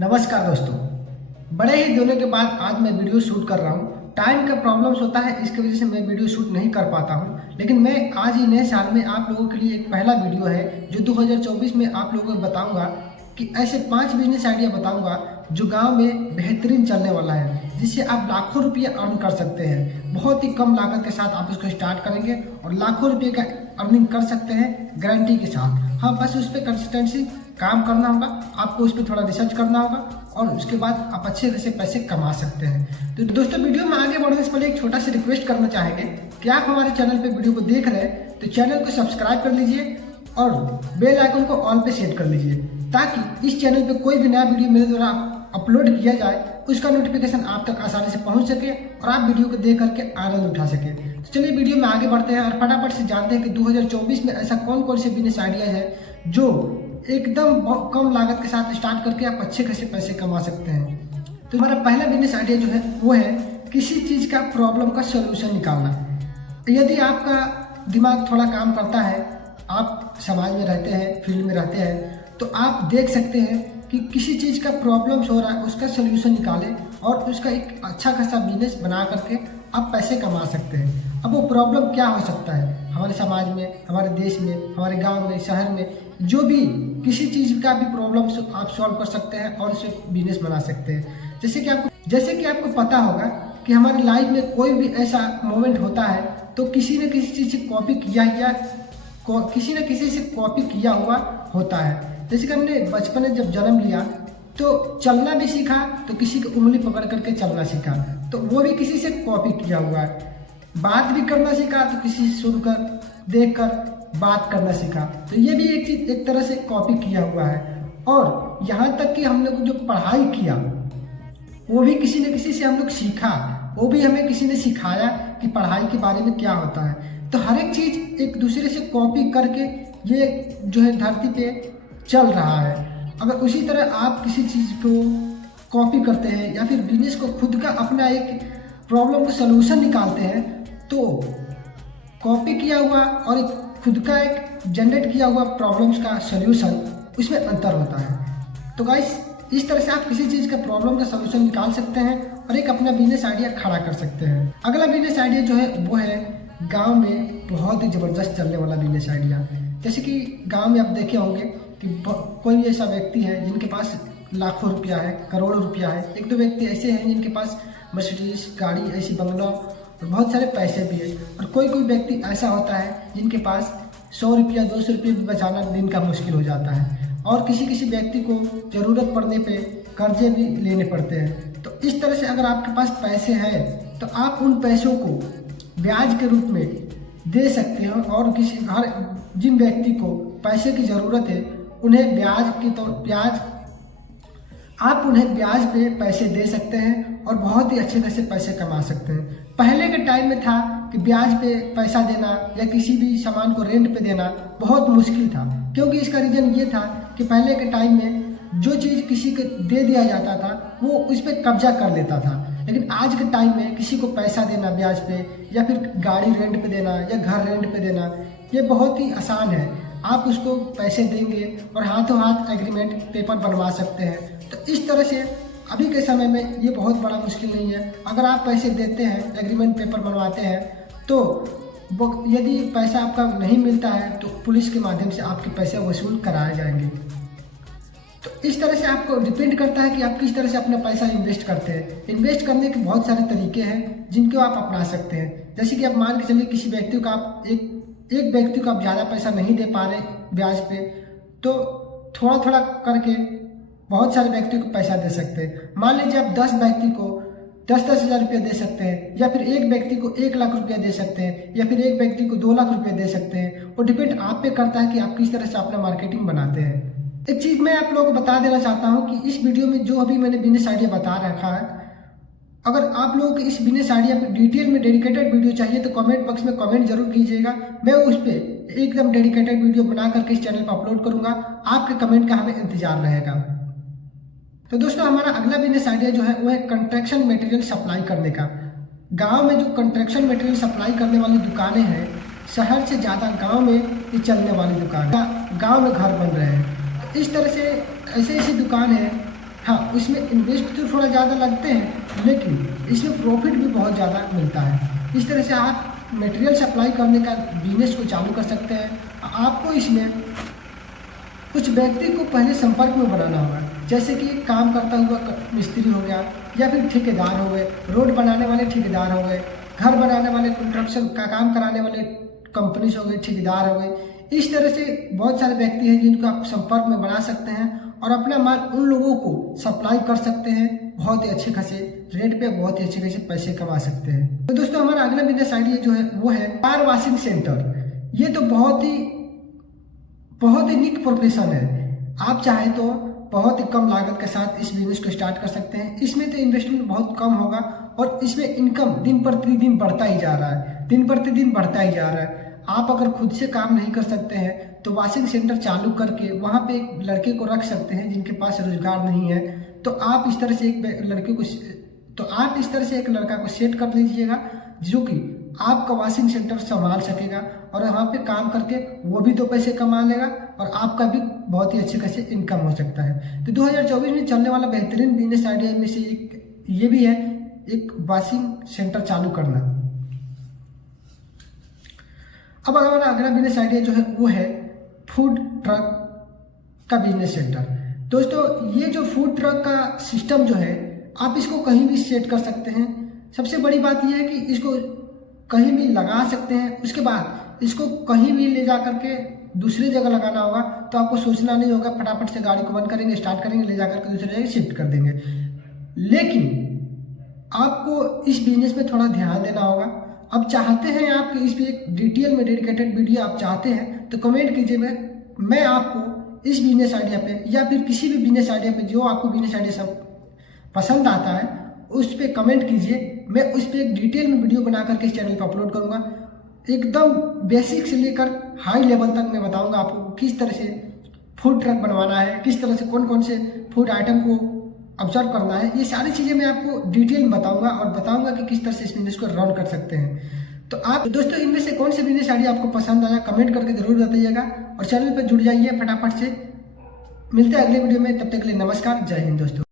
नमस्कार दोस्तों, बड़े ही दिनों के बाद आज मैं वीडियो शूट कर रहा हूँ। टाइम का प्रॉब्लम्स होता है, इसकी वजह से मैं वीडियो शूट नहीं कर पाता हूँ। लेकिन मैं आज ही नए साल में आप लोगों के लिए एक पहला वीडियो है जो 2024 में आप लोगों को बताऊंगा कि ऐसे 5 बिजनेस आइडिया बताऊंगा जो गांव में बेहतरीन चलने वाला है, जिससे आप लाखों रुपये अर्न कर सकते हैं। बहुत ही कम लागत के साथ आप इसको स्टार्ट करेंगे और लाखों रुपये का अर्निंग कर सकते हैं गारंटी के साथ। हाँ, बस उस पर कंसिस्टेंसी काम करना होगा, आपको उस पर थोड़ा रिसर्च करना होगा और उसके बाद आप अच्छे खासे पैसे कमा सकते हैं। तो दोस्तों, वीडियो में आगे बढ़ने से पहले एक छोटा सा रिक्वेस्ट करना चाहेंगे कि आप हमारे चैनल पे वीडियो को देख रहे हैं तो चैनल को सब्सक्राइब कर लीजिए और बेल आइकन को ऑल पे सेट कर लीजिए, ताकि इस चैनल पे कोई भी नया वीडियो मेरे द्वारा अपलोड किया जाए उसका नोटिफिकेशन आप तक आसानी से पहुंच सके और आप वीडियो को देख करके आनंद उठा सके। तो चलिए वीडियो में आगे बढ़ते हैं और फटाफट से जानते हैं कि 2024 में ऐसा कौन कौन से बिजनेस आइडियाज है जो एकदम कम लागत के साथ स्टार्ट करके आप अच्छे खासे पैसे कमा सकते हैं। तो हमारा पहला बिजनेस आइडिया जो है वो है किसी चीज़ का प्रॉब्लम का सोल्यूशन निकालना। यदि आपका दिमाग थोड़ा काम करता है, आप समाज में रहते हैं, फील्ड में रहते हैं, तो आप देख सकते हैं कि किसी चीज़ का प्रॉब्लम्स हो रहा है, उसका सोल्यूशन निकालें और उसका एक अच्छा खासा बिजनेस बना करके आप पैसे कमा सकते हैं। अब वो प्रॉब्लम क्या हो सकता है, हमारे समाज में, हमारे देश में, हमारे गांव में, शहर में, जो भी किसी चीज़ का भी प्रॉब्लम आप सॉल्व कर सकते हैं और उसे बिजनेस बना सकते हैं। जैसे कि आपको पता होगा कि हमारी लाइफ में कोई भी ऐसा मोमेंट होता है तो किसी न किसी चीज़ से कॉपी किया या किसी न किसी से कॉपी किया हुआ होता है। जैसे कि हमने बचपन में जब जन्म लिया तो चलना भी सीखा, तो किसी की उंगली पकड़ करके चलना सीखा, तो वो भी किसी से कॉपी किया हुआ है। बात भी करना सीखा तो किसी से सुनकर, देखकर बात करना सीखा, तो ये भी एक चीज़ एक तरह से कॉपी किया हुआ है। और यहाँ तक कि हम लोग जो पढ़ाई किया वो भी किसी न किसी से हम लोग सीखा, वो भी हमें किसी ने सिखाया कि पढ़ाई के बारे में क्या होता है। तो हर एक चीज़ एक दूसरे से कॉपी करके ये जो है धरती पे चल रहा है। अगर उसी तरह आप किसी चीज़ को कॉपी करते हैं या फिर बिजनेस को खुद का अपना एक प्रॉब्लम का सलूशन निकालते हैं, तो कॉपी किया हुआ और एक खुद का एक जनरेट किया हुआ प्रॉब्लम्स का सलूशन, उसमें अंतर होता है। तो गाइस, इस तरह से आप किसी चीज़ का प्रॉब्लम का सलूशन निकाल सकते हैं और एक अपना बिजनेस आइडिया खड़ा कर सकते हैं। अगला बिजनेस आइडिया जो है वो है गांव में बहुत ही ज़बरदस्त चलने वाला बिजनेस आइडिया। जैसे कि गांव में आप देखे होंगे कि कोई ऐसा व्यक्ति है जिनके पास लाखों रुपया है, करोड़ों रुपया है। एक दो व्यक्ति ऐसे हैं जिनके पास मर्सिडीज गाड़ी, ऐसी बंगला और बहुत सारे पैसे भी है। और कोई कोई व्यक्ति ऐसा होता है जिनके पास 100 रुपया 200 रुपये भी बचाना दिन का मुश्किल हो जाता है और किसी किसी व्यक्ति को ज़रूरत पड़ने पे कर्जे भी लेने पड़ते हैं। तो इस तरह से अगर आपके पास पैसे हैं तो आप उन पैसों को ब्याज के रूप में दे सकते हैं और हर जिन व्यक्ति को पैसे की ज़रूरत है उन्हें आप उन्हें ब्याज पे पैसे दे सकते हैं और बहुत ही अच्छे खासे पैसे कमा सकते हैं। पहले के टाइम में था कि ब्याज पे पैसा देना या किसी भी सामान को रेंट पे देना बहुत मुश्किल था, क्योंकि इसका रीज़न ये था कि पहले के टाइम में जो चीज़ किसी को दे दिया जाता था वो उस पर कब्जा कर लेता था। लेकिन आज के टाइम में किसी को पैसा देना ब्याज पे या फिर गाड़ी रेंट पे देना या घर रेंट पे देना, ये बहुत ही आसान है। आप उसको पैसे देंगे और हाथों हाथ एग्रीमेंट पेपर बनवा सकते हैं। तो इस तरह से अभी के समय में ये बहुत बड़ा मुश्किल नहीं है। अगर आप पैसे देते हैं, एग्रीमेंट पेपर बनवाते हैं, तो यदि पैसा आपका नहीं मिलता है तो पुलिस के माध्यम से आपके पैसे वसूल कराए जाएंगे। तो इस तरह से आपको डिपेंड करता है कि आप किस तरह से अपना पैसा इन्वेस्ट करते हैं। इन्वेस्ट करने के बहुत सारे तरीके हैं जिनको आप अपना सकते हैं। जैसे कि आप मान के चलिए किसी व्यक्ति को आप एक व्यक्ति को आप ज़्यादा पैसा नहीं दे पा रहे ब्याज पे, तो थोड़ा थोड़ा करके बहुत सारे व्यक्ति को पैसा दे सकते हैं। मान लीजिए आप 10 व्यक्ति को 10-10 हज़ार रुपया दे सकते हैं, या फिर एक व्यक्ति को 1 लाख रुपया दे सकते हैं, या फिर एक व्यक्ति को 2 लाख रुपया दे सकते हैं। वो डिपेंड आप पे करता है कि आप किस तरह से अपना मार्केटिंग बनाते हैं। एक चीज़ मैं आप लोगों को बता देना चाहता हूँ कि इस वीडियो में जो अभी मैंने बिजनेस आइडिया बता रखा है, अगर आप लोगों को इस बिजनेस आइडिया पर डिटेल में डेडिकेटेड वीडियो चाहिए तो कमेंट बॉक्स में कमेंट जरूर कीजिएगा। मैं उस पर एकदम डेडिकेटेड वीडियो बना करके इस चैनल पर अपलोड करूँगा। आपके कमेंट का हमें इंतजार रहेगा। तो दोस्तों, हमारा अगला बिजनेस आइडिया जो है वो है कंस्ट्रक्शन मटेरियल सप्लाई करने का। गांव में जो कंस्ट्रक्शन मटेरियल सप्लाई करने वाली दुकानें हैं, शहर से ज़्यादा गांव में ये चलने वाली दुकान, गांव में घर बन रहे हैं। तो इस तरह से ऐसी दुकान है हाँ, इसमें इन्वेस्ट तो थोड़ा ज़्यादा लगते हैं, लेकिन इसमें प्रॉफिट भी बहुत ज़्यादा मिलता है। इस तरह से आप मटेरियल सप्लाई करने का बिजनेस को चालू कर सकते हैं। आपको इसमें कुछ व्यक्ति को पहले संपर्क में बनाना होगा, जैसे कि काम करता हुआ मिस्त्री हो गया, या फिर ठेकेदार हो गए, रोड बनाने वाले ठेकेदार हो गए, घर बनाने वाले, कंस्ट्रक्शन का काम कराने वाले कंपनीज हो गए, ठेकेदार हो गए। इस तरह से बहुत सारे व्यक्ति हैं जिनको आप संपर्क में बना सकते हैं और अपना माल उन लोगों को सप्लाई कर सकते हैं। बहुत ही अच्छे खासे रेट पे बहुत ही अच्छे खासे पैसे कमा सकते हैं। तो दोस्तों, हमारा अगला बिजनेस आइडिया जो है वो है कार वॉशिंग सेंटर। ये तो बहुत ही निक प्रोफेशन है। आप चाहे तो बहुत ही कम लागत के साथ इस बिजनेस को स्टार्ट कर सकते हैं। इसमें तो इन्वेस्टमेंट बहुत कम होगा और इसमें इनकम दिन प्रतिदिन बढ़ता ही जा रहा है, दिन प्रतिदिन बढ़ता ही जा रहा है। आप अगर खुद से काम नहीं कर सकते हैं तो वॉशिंग सेंटर चालू करके वहाँ पे एक लड़के को रख सकते हैं जिनके पास रोजगार नहीं है। तो आप इस तरह से एक लड़का को सेट कर लीजिएगा जो कि आपका वॉशिंग सेंटर संभाल सकेगा और वहाँ पे काम करके वो भी 2 पैसे कमा लेगा और आपका भी बहुत ही अच्छे खासे इनकम हो सकता है। तो 2024 में चलने वाला बेहतरीन बिजनेस आइडिया में से एक ये भी है, एक वॉशिंग सेंटर चालू करना। अब हमारा अगला बिजनेस आइडिया जो है वो है फूड ट्रक का बिजनेस सेंटर। दोस्तों, ये जो फूड ट्रक का सिस्टम जो है आप इसको कहीं भी सेट कर सकते हैं। सबसे बड़ी बात यह है कि इसको कहीं भी लगा सकते हैं। उसके बाद इसको कहीं भी ले जा करके दूसरी जगह लगाना होगा तो आपको सोचना नहीं होगा, फटाफट से गाड़ी को बंद करेंगे, स्टार्ट करेंगे, ले जा करके दूसरी जगह शिफ्ट कर देंगे। लेकिन आपको इस बिजनेस में थोड़ा ध्यान देना होगा। अब चाहते हैं आप कि इस पर एक डिटेल में डेडिकेटेड वीडियो आप चाहते हैं तो कमेंट कीजिए, मैं आपको इस बिजनेस आइडिया पे या फिर किसी भी बिजनेस आइडिया पे जो आपको बिजनेस आइडिया सब पसंद आता है उस पर कमेंट कीजिए। मैं उस पर एक डिटेल में वीडियो बना करके इस चैनल पर अपलोड करूँगा। एकदम बेसिक से लेकर हाई लेवल तक मैं बताऊँगा आपको किस तरह से फूड ट्रक बनवाना है, किस तरह से कौन कौन से फूड आइटम को ऑब्जर्व करना है। ये सारी चीज़ें मैं आपको डिटेल में बताऊंगा और बताऊंगा कि किस तरह से इस बिजनेस को रन कर सकते हैं। तो आप दोस्तों, इनमें से कौन से बिजनेस आइडिया आपको पसंद आया कमेंट करके जरूर बताइएगा और चैनल पर जुड़ जाइए फटाफट से। मिलते हैं अगले वीडियो में, तब तक के लिए नमस्कार, जय हिंद दोस्तों।